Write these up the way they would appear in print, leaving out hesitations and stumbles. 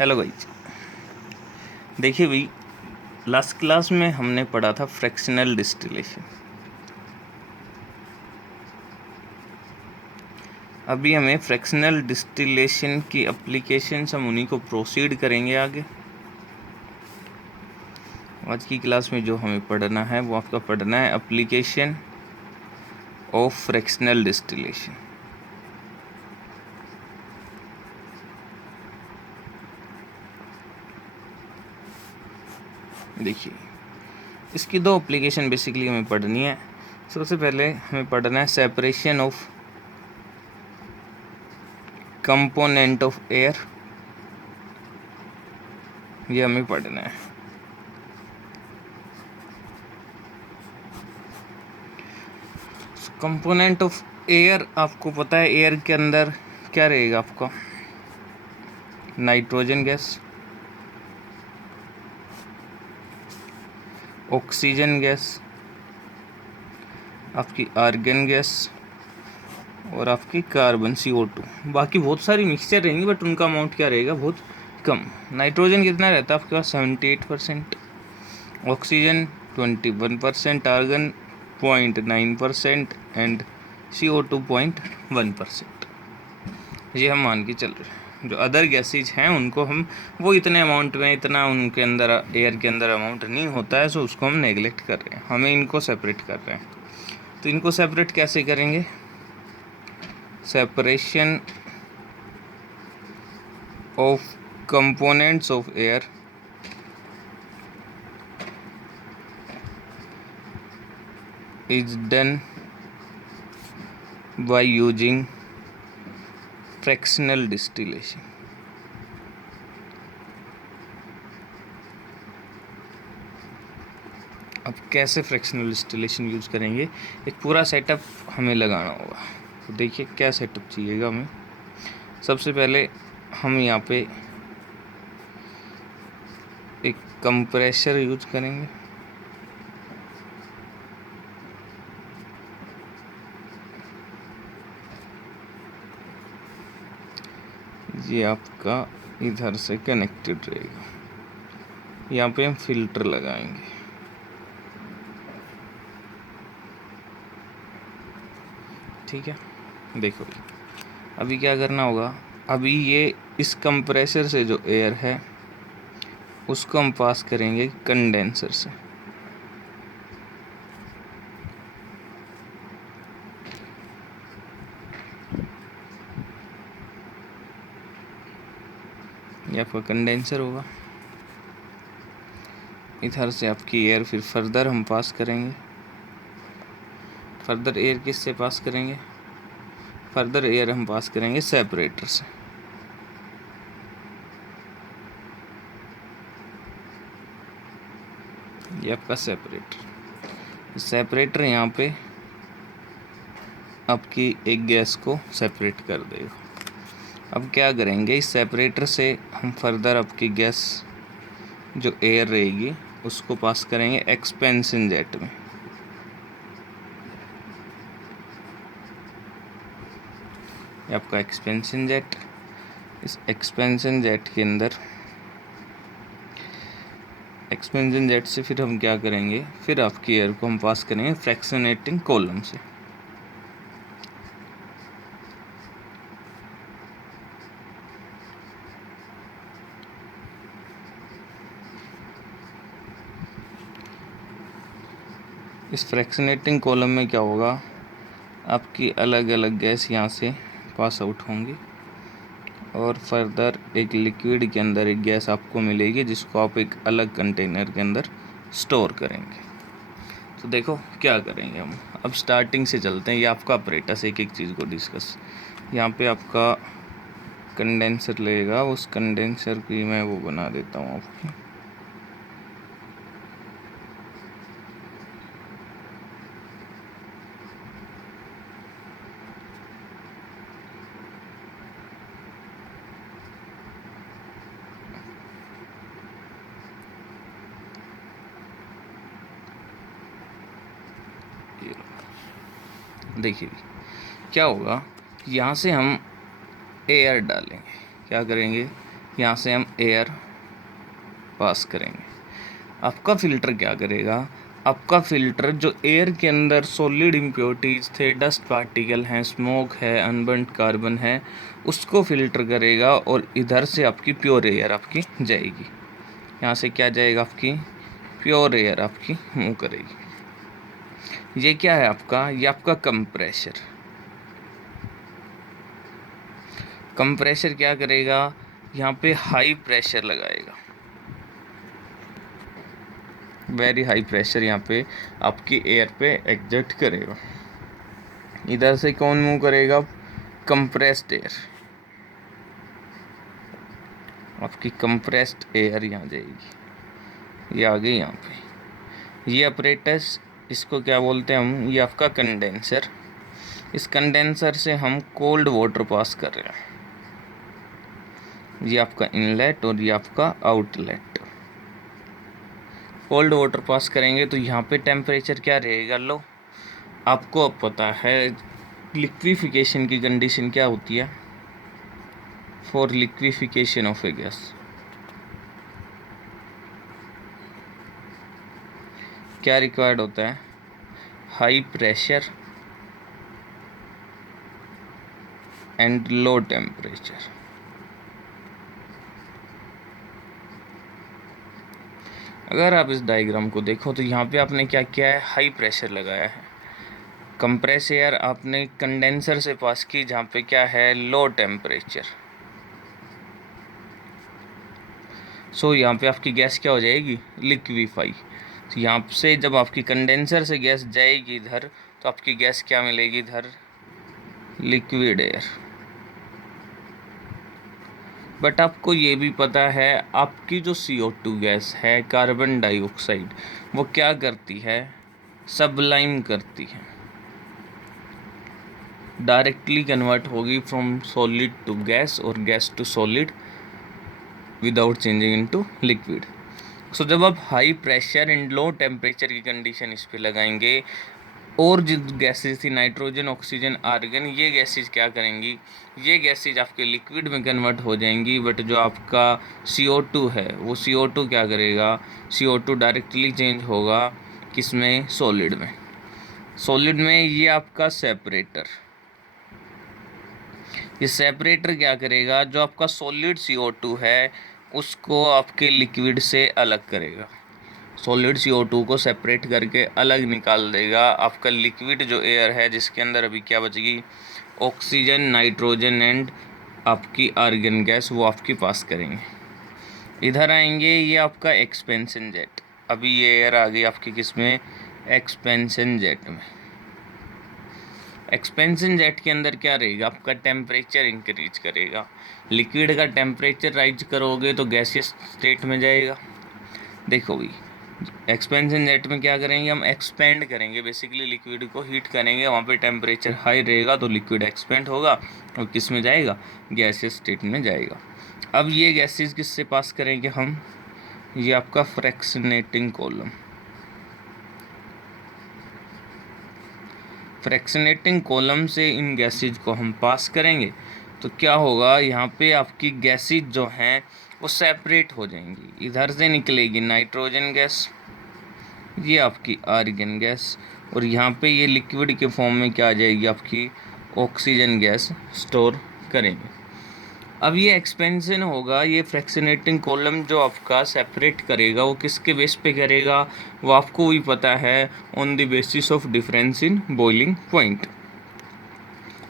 Hello guys, देखिए भाई, last class में हमने पढ़ा था फ्रैक्शनल डिस्टिलेशन। अभी हमें फ्रैक्शनल डिस्टिलेशन की एप्लीकेशंस हम उन्हीं को प्रोसीड करेंगे आगे। आज की क्लास में जो हमें पढ़ना है वो आपका पढ़ना है एप्लीकेशन ऑफ फ्रैक्शनल डिस्टिलेशन। देखिए, इसकी दो एप्लीकेशन बेसिकली हमें पढ़नी है। सबसे पहले हमें पढ़ना है separation of component of air, ये हमें पढ़ना है। कंपोनेंट ऑफ एयर, आपको पता है एयर के अंदर क्या रहेगा आपका? नाइट्रोजन गैस, ऑक्सीजन गैस, आपकी आर्गन गैस और आपकी कार्बन CO2। बाकी बहुत सारी मिक्सचर रहेंगी बट उनका अमाउंट क्या रहेगा? बहुत कम। नाइट्रोजन कितना रहता है आपके पास? 78%, ऑक्सीजन 21%, आर्गन 0.9% एंड CO2 0.1%। ये हम मान के चल रहे हैं। जो अदर गैसेज हैं उनको हम वो इतने अमाउंट में, इतना उनके अंदर एयर के अंदर अमाउंट नहीं होता है, सो उसको हम नेगलेक्ट कर रहे हैं। हमें इनको सेपरेट कर रहे हैं। तो इनको सेपरेट कैसे करेंगे? Separation of components of air is done by using fractional distillation। अब कैसे फ्रैक्शनल डिस्टिलेशन यूज करेंगे? एक पूरा सेटअप हमें लगाना होगा। तो देखिए क्या सेटअप चाहिएगा हमें। सबसे पहले हम यहाँ पे एक कंप्रेसर यूज करेंगे। ये आपका इधर से कनेक्टेड रहेगा। यहाँ पे हम फिल्टर लगाएंगे। ठीक है, देखो अभी क्या करना होगा। अभी ये इस कंप्रेसर से जो एयर है उसको हम पास करेंगे कंडेंसर से। ये आपका कंडेंसर होगा। इधर से आपकी एयर फिर फर्दर हम पास करेंगे। फर्दर एयर किससे पास करेंगे? फर्दर एयर हम पास करेंगे सेपरेटर से। ये आपका सेपरेटर यहाँ पे आपकी एक गैस को सेपरेट कर देगा। अब क्या करेंगे, इस सेपरेटर से हम फर्दर आपकी गैस जो एयर रहेगी उसको पास करेंगे एक्सपेंशन जेट में। ये आपका एक्सपेंशन जेट। इस एक्सपेंशन जेट के अंदर एक्सपेंशन जेट से फिर हम क्या करेंगे, फिर आपकी एयर को हम पास करेंगे फ्रैक्शनेटिंग कॉलम से। इस फ्रैक्शनेटिंग कॉलम में क्या होगा, आपकी अलग अलग गैस यहाँ से पास आउट होंगी और फर्दर एक लिक्विड के अंदर एक गैस आपको मिलेगी जिसको आप एक अलग कंटेनर के अंदर स्टोर करेंगे। तो देखो क्या करेंगे हम। अब स्टार्टिंग से चलते हैं। ये आपका ऑपरेटस एक एक चीज़ को डिस्कस। यहाँ पे आपका कंडेंसर लगेगा, उस कंडेंसर की मैं वो बना देता हूँ आपकी। देखिए क्या होगा, यहाँ से हम एयर डालेंगे। क्या करेंगे, यहाँ से हम एयर पास करेंगे। आपका फ़िल्टर क्या करेगा, आपका फ़िल्टर जो एयर के अंदर सॉलिड इम्प्योरिटीज़ थे, डस्ट पार्टिकल हैं, स्मोक है, अनबर्न्ड कार्बन है, उसको फ़िल्टर करेगा और इधर से आपकी प्योर एयर आपकी जाएगी। यहाँ से क्या जाएगा, आपकी प्योर एयर आपकी मूव करेगी। ये क्या है आपका, ये आपका कंप्रेशर। कंप्रेशर क्या करेगा, यहाँ पे हाई प्रेशर लगाएगा, वेरी हाई प्रेशर यहाँ पे आपकी एयर पे एग्जर्ट करेगा। इधर से कौन मूव करेगा, कंप्रेस्ड एयर, आपकी कंप्रेस्ड एयर यहाँ जाएगी, ये आ गई यहाँ पे। ये अपरेटस, इसको क्या बोलते हैं हम, ये आपका कंडेंसर। इस कंडेंसर से हम कोल्ड वाटर पास कर रहे हैं। ये आपका इनलेट और ये आपका आउटलेट। कोल्ड वाटर पास करेंगे तो यहाँ पे टेम्परेचर क्या रहेगा, लो। आपको अब पता है लिक्विफिकेशन की कंडीशन क्या होती है for liquefaction of A gas. क्या रिक्वायर्ड होता है, high pressure and low temperature. अगर आप इस डायग्राम को देखो तो यहाँ पे आपने क्या किया है, हाई प्रेशर लगाया है। कंप्रेस एयर आपने कंडेंसर से पास की जहाँ पे क्या है, लो टेम्परेचर। सो यहाँ पे आपकी गैस क्या हो जाएगी, लिक्विफाई। तो यहाँ से जब आपकी कंडेंसर से गैस जाएगी इधर, तो आपकी गैस क्या मिलेगी इधर, लिक्विड एयर। बट आपको ये भी पता है आपकी जो CO2 गैस है, कार्बन डाइऑक्साइड, वो क्या करती है, सबलाइम करती है, डायरेक्टली कन्वर्ट होगी फ्रॉम सॉलिड टू गैस और gas to solid without changing into liquid. So जब आप high pressure and low temperature की कंडीशन इस पे लगाएंगे, और जो गैसेज थी नाइट्रोजन, ऑक्सीजन, आर्गन, ये गैसेज क्या करेंगी, ये गैसेज आपके लिक्विड में कन्वर्ट हो जाएंगी। बट जो आपका CO2 है, वो CO2 क्या करेगा, CO2 डायरेक्टली चेंज होगा किस में, सॉलिड में। सॉलिड में ये आपका सेपरेटर, ये सेपरेटर क्या करेगा, जो आपका सॉलिड CO2 है उसको आपके लिक्विड से अलग करेगा, सॉलिड CO2 को सेपरेट करके अलग निकाल देगा। आपका लिक्विड जो एयर है, जिसके अंदर अभी क्या बचेगी, ऑक्सीजन, नाइट्रोजन एंड आपकी आर्गन गैस, वो आपके पास करेंगे। इधर आएंगे, ये आपका एक्सपेंशन जेट। अभी ये एयर आ गई आपकी किस में, एक्सपेंशन जेट में। एक्सपेंशन जेट के अंदर क्या रहेगा, आपका टेम्परेचर इंक्रीज करेगा। लिक्विड का टेम्परेचर राइज करोगे तो गैसियस स्टेट में जाएगा। देखो भी, एक्सपेंशन जेट में क्या करेंगे, हम एक्सपेंड करेंगे, बेसिकली लिक्विड को हीट करेंगे। वहाँ पे टेम्परेचर हाई रहेगा तो लिक्विड एक्सपेंड होगा और किस में जाएगा, गैसियस स्टेट में जाएगा। अब ये गैसेस किससे पास करेंगे हम, ये आपका फ्रैक्शनेटिंग कॉलम। फ्रैक्शनेटिंग कॉलम से इन गैसेज को हम पास करेंगे तो क्या होगा, यहाँ पे आपकी गैसेज जो हैं वो सेपरेट हो जाएंगी। इधर से निकलेगी नाइट्रोजन गैस, ये आपकी आर्गन गैस, और यहाँ पे ये लिक्विड के फॉर्म में क्या आ जाएगी, आपकी ऑक्सीजन गैस स्टोर करेंगे। अब ये एक्सपेंशन होगा, ये फ्रैक्शनेटिंग कॉलम जो आपका सेपरेट करेगा वो किसके बेस पे करेगा, वो आपको भी पता है, on the basis of difference in boiling point.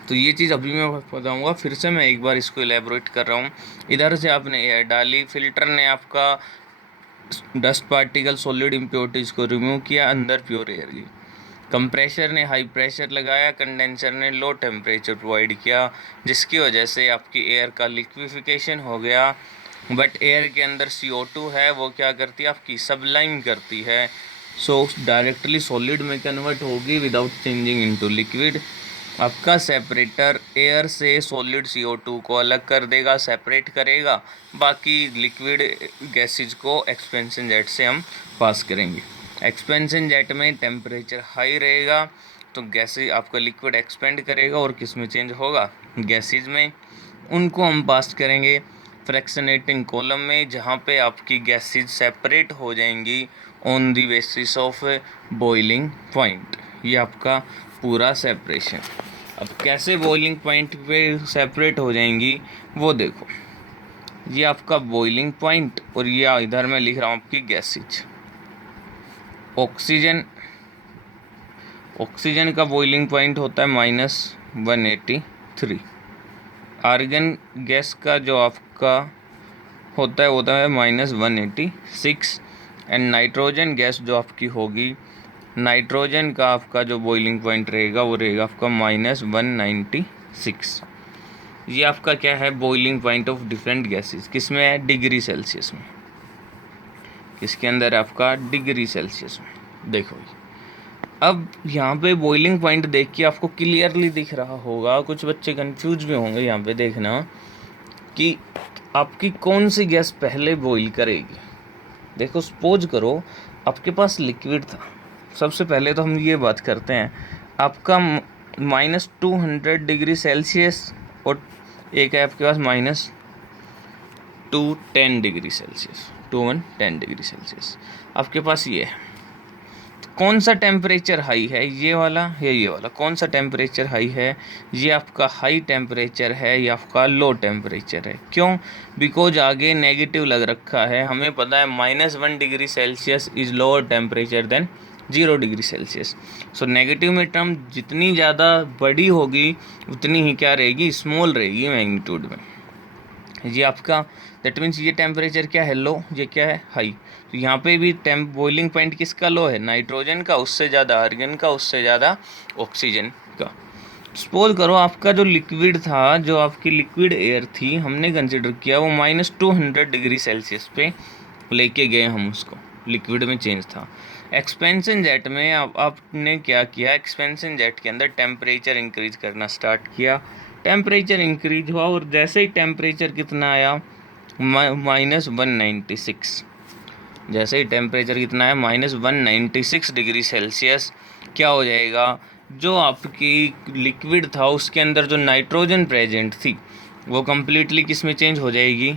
तो ये चीज़ अभी मैं बताऊंगा, फिर से मैं एक बार इसको एलेबोरेट कर रहा हूँ। इधर से आपने एयर डाली, फिल्टर ने आपका डस्ट पार्टिकल, सॉलिड इम्प्योरिटीज़ को रिमूव किया, अंदर प्योर एयर गई। कंप्रेशर ने हाई प्रेशर लगाया, कंडेंसर ने लो टेम्परेचर प्रोवाइड किया, जिसकी वजह से आपकी एयर का लिक्विफिकेशन हो गया। बट एयर के अंदर CO2 है, वो क्या करती है, आपकी सबलाइम करती है। सो डायरेक्टली सॉलिड में कन्वर्ट होगी विदाउट चेंजिंग इनटू लिक्विड। आपका सेपरेटर एयर से सॉलिड CO2 को अलग कर देगा, सेपरेट करेगा, बाकी लिक्विड गैसेज को एक्सपेंशन जेट से हम पास करेंगे। एक्सपेंशन जेट में टेम्परेचर हाई रहेगा तो गैसेज, आपका लिक्विड एक्सपेंड करेगा और किस में चेंज होगा, गैसेज में, उनको हम पास करेंगे। फ्रैक्शनेटिंग कॉलम में, जहाँ पे आपकी गैसेज सेपरेट हो जाएंगी on the basis of boiling point. ये आपका पूरा सेपरेशन। अब कैसे बॉइलिंग पॉइंट पे सेपरेट हो जाएंगी वो देखो। ये आपका बॉइलिंग पॉइंट और ये इधर मैं लिख रहा हूँ आपकी गैसेज। ऑक्सीजन का बॉइलिंग पॉइंट होता है -183। आर्गन गैस का जो आपका होता है -186। एंड नाइट्रोजन गैस जो आपकी होगी, नाइट्रोजन का आपका जो बॉइलिंग पॉइंट रहेगा वो रहेगा आपका -196। ये आपका क्या है, boiling point of different gases. किस में है, डिग्री सेल्सियस में। किसके अंदर आपका डिग्री सेल्सियस में। देखो अब यहाँ पे बॉइलिंग पॉइंट देख के आपको क्लियरली दिख रहा होगा, कुछ बच्चे कंफ्यूज भी होंगे यहाँ पे देखना कि आपकी कौन सी गैस पहले बॉइल करेगी। देखो सपोज करो आपके पास लिक्विड था। सबसे पहले तो हम ये बात करते हैं, आपका -200 डिग्री सेल्सियस और एक है आपके पास -210 डिग्री सेल्सियस, 210 डिग्री सेल्सियस आपके पास ये है। कौन सा टेम्परेचर हाई है, ये वाला या ये वाला? कौन सा टेम्परेचर हाई है? ये आपका हाई टेम्परेचर है या आपका लो टेम्परेचर है। क्यों? बिकॉज आगे नेगेटिव लग रखा है। हमें पता है -1 degree Celsius is lower temperature than 0 degree Celsius. So negative में टर्म जितनी ज़्यादा बड़ी होगी उतनी ही क्या रहेगी, स्मॉल रहेगी मैग्नीट्यूड में। ये आपका दैट मीन्स ये टेम्परेचर क्या है, लो, ये क्या है, हाई। तो यहाँ पे भी बॉइलिंग पॉइंट किसका लो है, नाइट्रोजन का, उससे ज़्यादा आर्गन का, उससे ज़्यादा ऑक्सीजन का। सपोज करो आपका जो लिक्विड था, जो आपकी लिक्विड एयर थी, हमने कंसिडर किया वो -200 डिग्री सेल्सियस पे लेके गए हम उसको, लिक्विड में चेंज था। एक्सपेंशन जेट में आपने क्या किया, एक्सपेंशन जेट के अंदर टेम्परेचर इंक्रीज करना स्टार्ट किया। टेम्परेचर इंक्रीज हुआ और जैसे ही टेम्परेचर कितना आया, -196। जैसे ही टेम्परेचर कितना है, -196 डिग्री सेल्सियस, क्या हो जाएगा, जो आपकी लिक्विड था उसके अंदर जो नाइट्रोजन प्रेजेंट थी वो कम्प्लीटली किस में चेंज हो जाएगी,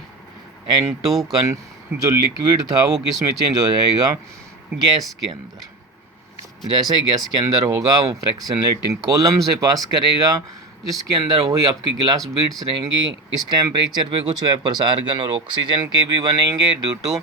N2 जो लिक्विड था वो किस में चेंज हो जाएगा, गैस के अंदर। जैसे ही गैस के अंदर होगा वो फ्रैक्शनेटिंग कॉलम से पास करेगा, जिसके अंदर वही आपकी ग्लास बीड्स रहेंगी। इस टेम्परेचर पे कुछ वेपर्स आर्गन और ऑक्सीजन के भी बनेंगे due to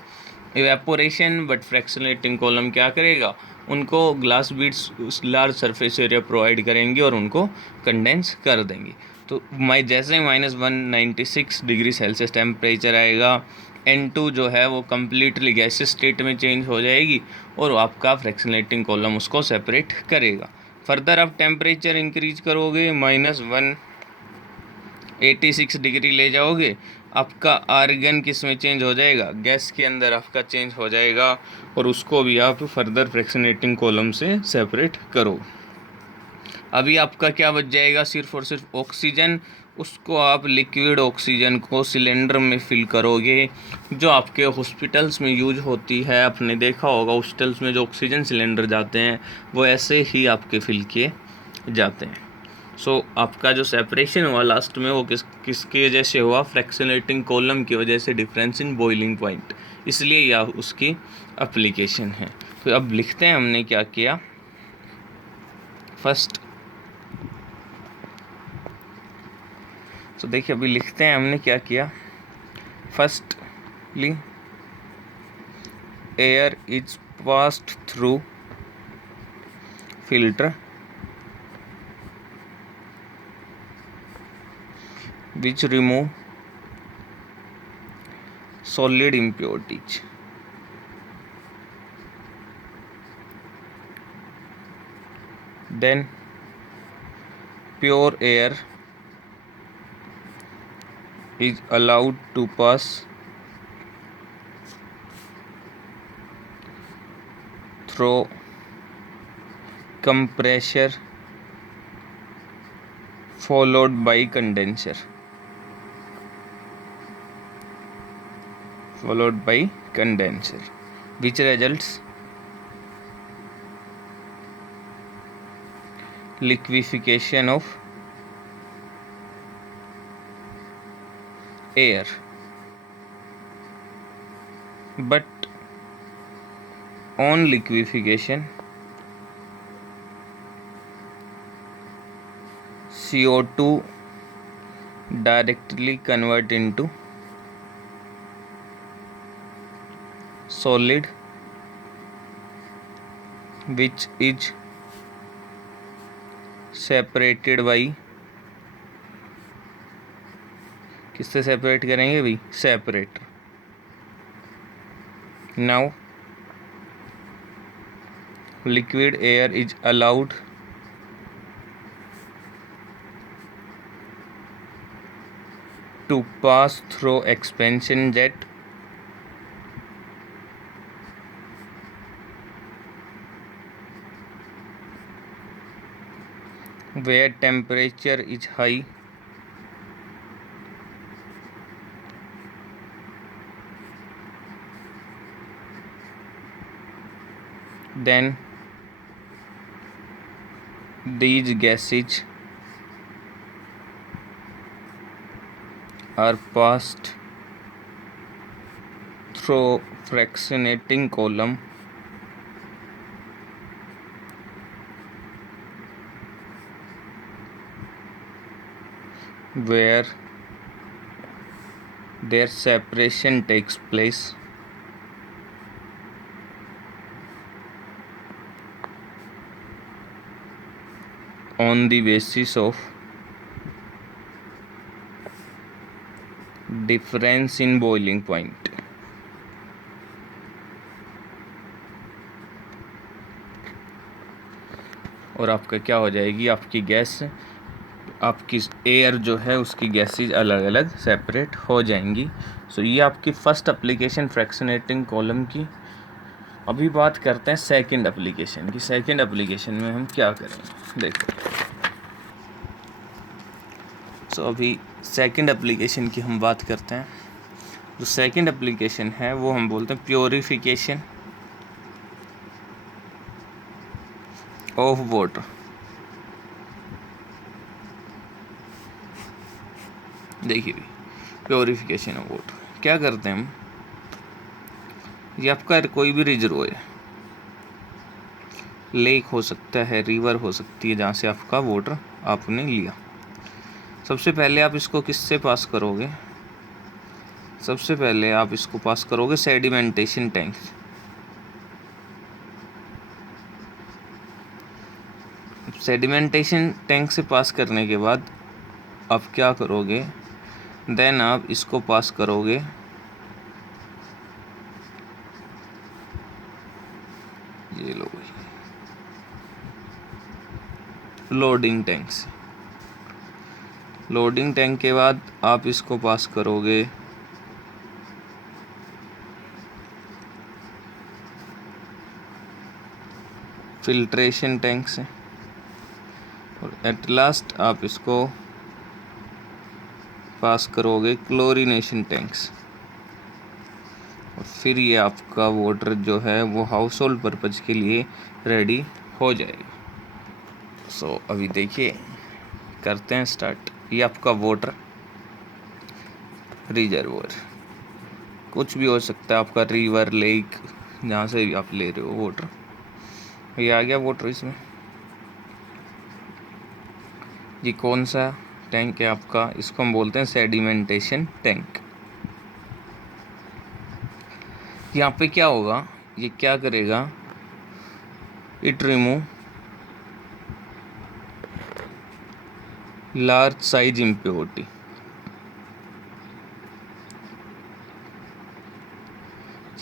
evaporation, but fractionating column क्या करेगा, उनको glass beads large surface area provide करेंगे और उनको कंडेंस कर देंगे। तो जैसे ही -196 डिग्री सेल्सियस टेम्परेचर आएगा, N2 जो है वो कम्प्लीटली गैसेस स्टेट में चेंज हो जाएगी और आपका फ्रैक्शनेटिंग कॉलम उसको सेपरेट करेगा। फर्दर आप टेम्परेचर इंक्रीज करोगे, -186 डिग्री ले जाओगे, आपका आर्गन किस में चेंज हो जाएगा, गैस के अंदर आपका चेंज हो जाएगा और उसको भी आप फर्दर फ्रैक्शनेटिंग कॉलम से सेपरेट करो। अभी आपका क्या बच जाएगा, सिर्फ और सिर्फ ऑक्सीजन। उसको आप लिक्विड ऑक्सीजन को सिलेंडर में फिल करोगे, जो आपके हॉस्पिटल्स में यूज होती है। आपने देखा होगा हॉस्पिटल्स में जो ऑक्सीजन सिलेंडर जाते हैं वो ऐसे ही आपके फिल किए जाते हैं। सो आपका जो सेपरेशन हुआ लास्ट में वो किसकी वजह से हुआ, फ्रैक्शनेटिंग कॉलम की वजह से, डिफरेंस इन बॉइलिंग पॉइंट, इसलिए यह उसकी एप्लीकेशन है। तो अब लिखते हैं हमने क्या किया। फर्स्ट तो देखिए अभी लिखते हैं हमने क्या किया। Firstly air is passed through filter which remove solid impurities. Then pure air is allowed to pass through compressor followed by condenser. Which results liquefaction of air. but on liquefaction CO2 directly convert into solid which is separated by, किससे separate करेंगे भाई, separator. Now liquid air is allowed to pass through expansion jet where temperature is high then these gases are passed through fractionating column where their separation takes place on the basis of difference in boiling point. और आपका क्या हो जाएगी, आपकी gas, आपकी air जो है उसकी गैसेज अलग अलग सेपरेट हो जाएंगी. सो ये आपकी फर्स्ट एप्लीकेशन फ्रैक्शनेटिंग कॉलम की. अभी बात करते हैं सेकंड एप्लीकेशन की. सेकंड एप्लीकेशन में हम क्या करेंगे देखो. सो अभी सेकंड एप्लीकेशन की हम बात करते हैं. जो सेकंड एप्लीकेशन है वो हम बोलते हैं प्योरीफिकेशन ऑफ वाटर. देखिए भी प्योरीफिकेशन ऑफ वाटर क्या करते हैं हम. ये आपका कोई भी रिजर्वोयर, लेक हो सकता है, रिवर हो सकती है, जहाँ से आपका वाटर आपने लिया. सबसे पहले आप इसको किससे पास करोगे, सबसे पहले आप इसको पास करोगे सेडिमेंटेशन टैंक. सेडिमेंटेशन टैंक से पास करने के बाद आप क्या करोगे, देन आप इसको पास करोगे ये लो लोडिंग टैंक से. लोडिंग टैंक के बाद आप इसको पास करोगे फिल्ट्रेशन टैंक से. और एट लास्ट आप इसको पास करोगे क्लोरीनेशन टैंक से. और फिर ये आपका वाटर जो है वो हाउस होल्ड पर्पज़ के लिए रेडी हो जाएगा. सो अभी देखिए करते हैं स्टार्ट. ये आपका वाटर रिजर्वोयर कुछ भी हो सकता है, आपका रिवर, लेक, जहाँ से भी आप ले रहे हो वाटर. ये आ गया वाटर इसमें. ये कौन सा टैंक है आपका, इसको हम बोलते हैं सेडिमेंटेशन टैंक. यहाँ पे क्या होगा, ये क्या करेगा, it remove large size impurity.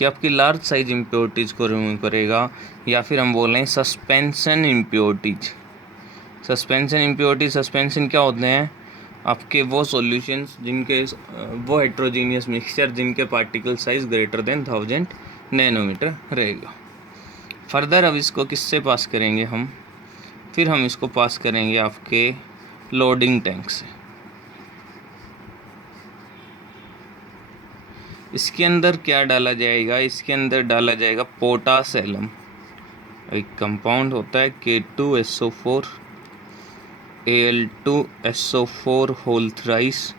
ये आपकी लार्ज साइज इम्प्योरिटीज़ को रिमूव करेगा. या फिर हम बोल रहे हैं suspension impurities. Suspension impurities, suspension क्या होते हैं, आपके वो सॉल्यूशंस जिनके वो हेट्रोजीनियस मिक्सचर जिनके particle size greater than 1000 nanometre रहेगा. फर्दर अब इसको किससे पास करेंगे हम, फिर हम इसको पास करेंगे आपके लोडिंग टैंक से. इसके अंदर क्या डाला जाएगा, इसके अंदर डाला जाएगा पोटासेलम. एक कंपाउंड होता है K2SO4 Al2SO4 whole thrice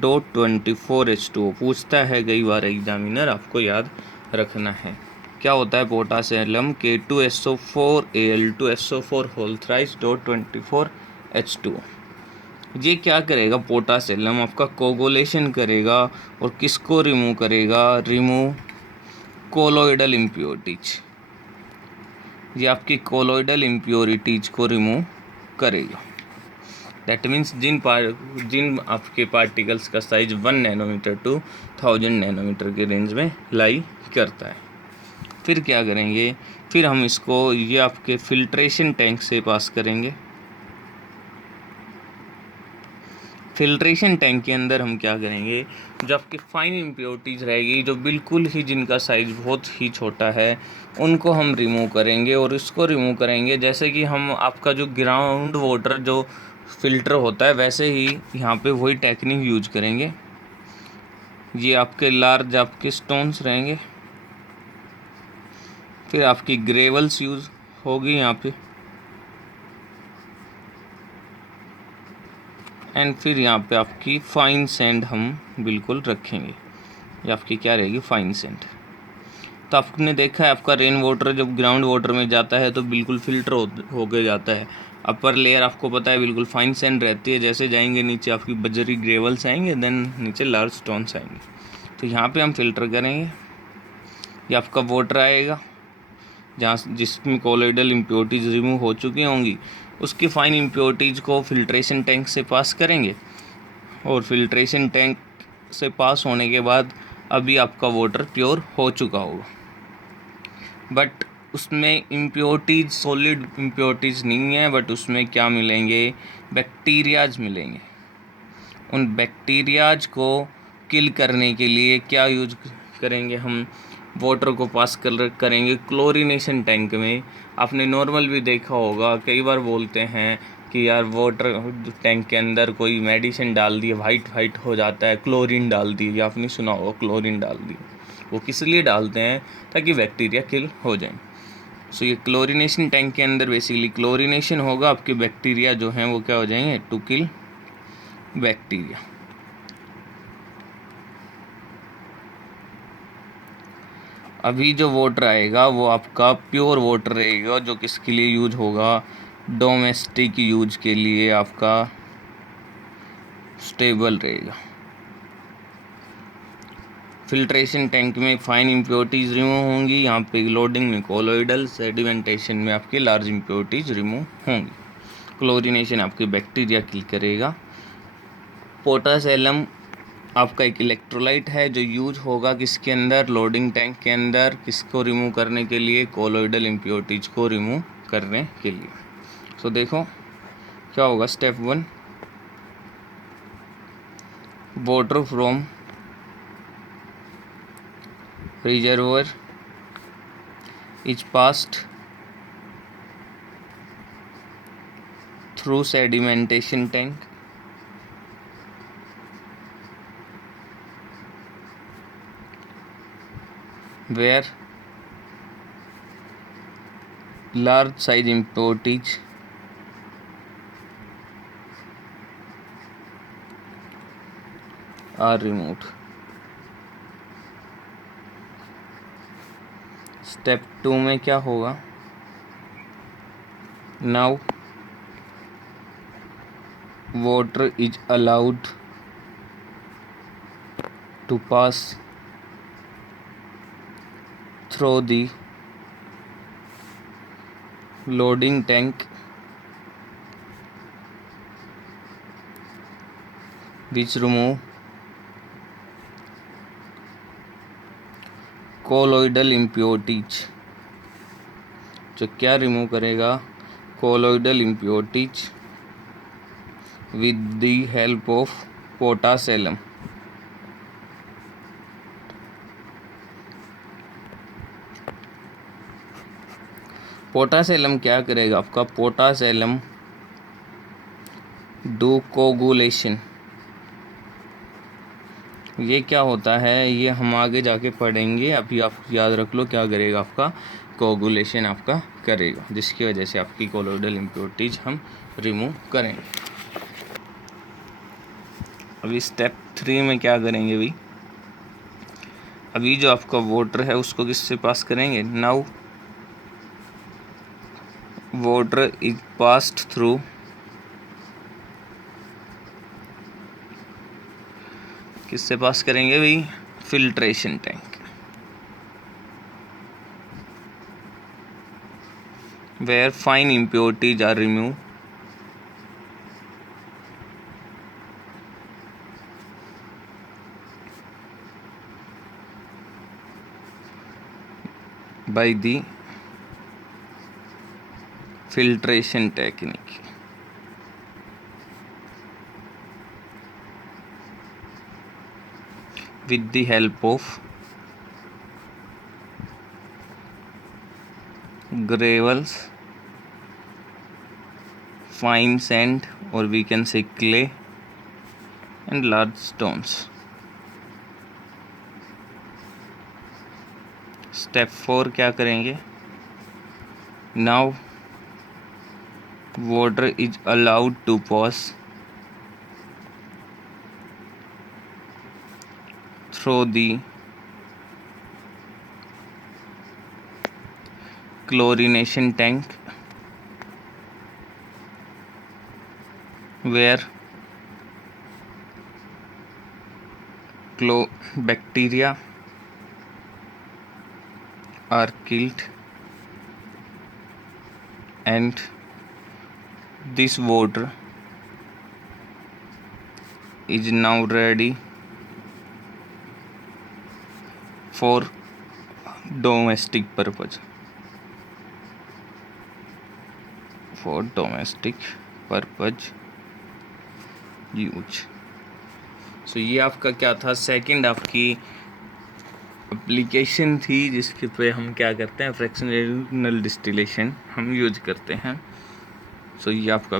.24H2O. पूछता है कई बार एग्जामिनर, आपको याद रखना है। क्या होता है potassium K2SO4Al2SO4 whole thrice dot 24H2O। ये क्या करेगा, पोटासियम आपका कोगुलेशन करेगा और किसको रिमूव करेगा, रिमूव कोलोइडल इम्प्योरिटीज। ये आपकी कोलोइडल इम्प्योरिटीज को रिमूव करेगा। दैट मीन्स जिन आपके पार्टिकल्स का साइज 1 नैनोमीटर टू 1000 नैनोमीटर के रेंज में लाई करता है। फिर क्या करेंगे, फिर हम इसको ये आपके फिल्ट्रेशन टैंक से पास करेंगे। फिल्ट्रेशन टैंक के अंदर हम क्या करेंगे, जो आपकी फाइन इम्प्योरिटीज़ रहेगी, जो बिल्कुल ही जिनका साइज़ बहुत ही छोटा है, उनको हम रिमूव करेंगे। और इसको रिमूव करेंगे जैसे कि हम आपका जो ग्राउंड वाटर जो फ़िल्टर होता है, वैसे ही यहाँ पे वही टेक्निक यूज करेंगे। ये आपके लार्ज आपके स्टोन्स रहेंगे, फिर आपकी ग्रेवल्स यूज़ होगी यहाँ पे, एंड फिर यहाँ पे आपकी फाइन सैंड हम बिल्कुल रखेंगे। ये आपकी क्या रहेगी, फाइन सैंड। तो आपने देखा है आपका रेन वाटर जब ग्राउंड वाटर में जाता है तो बिल्कुल फ़िल्टर हो के जाता है। अपर लेयर आपको पता है बिल्कुल फाइन सैंड रहती है, जैसे जाएंगे नीचे आपकी बजरी ग्रेवल्स आएंगे, देन नीचे लार्ज स्टोन्स आएंगे। तो यहाँ पे हम फिल्टर करेंगे। ये आपका वाटर आएगा जहाँ जिसमें कोलोइडल इम्प्योरिटीज़ रिमूव हो चुकी होंगी, उसकी फाइन इम्प्योरिटीज़ को फिल्ट्रेशन टैंक से पास करेंगे। और फिल्ट्रेशन टैंक से पास होने के बाद अभी आपका वाटर प्योर हो चुका होगा, बट उसमें इम्प्योरिटीज़ सॉलिड इम्प्योरिटीज़ नहीं है, बट उसमें क्या मिलेंगे, बैक्टीरियाज मिलेंगे। उन बैक्टीरियाज को किल करने के लिए क्या यूज करेंगे, हम वाटर को पास करेंगे क्लोरीनेशन टैंक में। आपने नॉर्मल भी देखा होगा, कई बार बोलते हैं कि यार वाटर टैंक के अंदर कोई मेडिसिन डाल दी, वाइट हो जाता है, क्लोरीन डाल दी, या आपने सुना होगा क्लोरीन डाल दी। वो किस लिए डालते हैं, ताकि बैक्टीरिया किल हो जाए। सो ये क्लोरीनेशन टैंक के अंदर बेसिकली क्लोरीनेशन होगा, आपके बैक्टीरिया जो हैं वो क्या हो जाएंगे, टू किल बैक्टीरिया। अभी जो वाटर आएगा वो आपका प्योर वाटर रहेगा, जो किसके लिए यूज होगा, डोमेस्टिक यूज के लिए आपका स्टेबल रहेगा। फिल्ट्रेशन टैंक में फाइन इम्प्योरिटीज़ रिमूव होंगी, यहाँ पे लोडिंग में कोलोइडल, सेडिमेंटेशन में आपकी लार्ज इम्प्योरिटीज़ रिमूव होंगी। क्लोरीनेशन आपके बैक्टीरिया किल करेगा। पोटासियम आपका एक इलेक्ट्रोलाइट है जो यूज होगा किसके अंदर, लोडिंग टैंक के अंदर, किसको रिमूव करने के लिए, कोलोइडल इम्प्योरिटीज़ को रिमूव करने के लिए। सो देखो क्या होगा, step 1, water from reservoir is passed through sedimentation tank where large size impurities are removed. Step 2 में क्या होगा, now water is allowed to pass through the loading tank which remove colloidal impurities. जो क्या रिमूव करेगा, colloidal impurities with the help of potassium. Potassium क्या करेगा, आपका potassium do coagulation. ये क्या होता है, ये हम आगे जाके पढ़ेंगे, अभी आप याद रख लो क्या करेगा, आपका कोगुलेशन आपका करेगा, जिसकी वजह से आपकी कोलोइडल इम्प्योरिटीज हम रिमूव करेंगे। अभी स्टेप 3 में क्या करेंगे भाई, अभी जो आपका वाटर है उसको किससे पास करेंगे? Now water is passed through किससे पास करेंगे भाई? Filtration tank, where fine impurities are remove by the filtration technique. With the help of gravels, fine sand, or we can say clay, and large stones. Step 4 क्या करेंगे? Now water is allowed to pass through the chlorination tank where bacteria are killed, and this water is now ready for domestic purpose. Use. So ये आपका क्या था? Second आपकी application थी जिसके पे हम क्या करते हैं? फ्रैक्शनल डिस्टिलेशन हम यूज करते हैं। सो ये आपका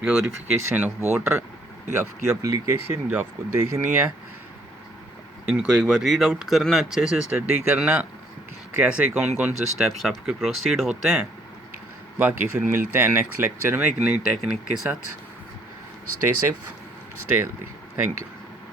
प्योरिफिकेशन ऑफ वाटर, ये आपकी एप्लीकेशन जो आपको देखनी है। इनको एक बार रीड आउट करना, अच्छे से स्टडी करना, कैसे कौन कौन से स्टेप्स आपके प्रोसीड होते हैं। बाकी फिर मिलते हैं नेक्स्ट लेक्चर में एक नई टेक्निक के साथ। Stay safe, stay healthy. Thank you.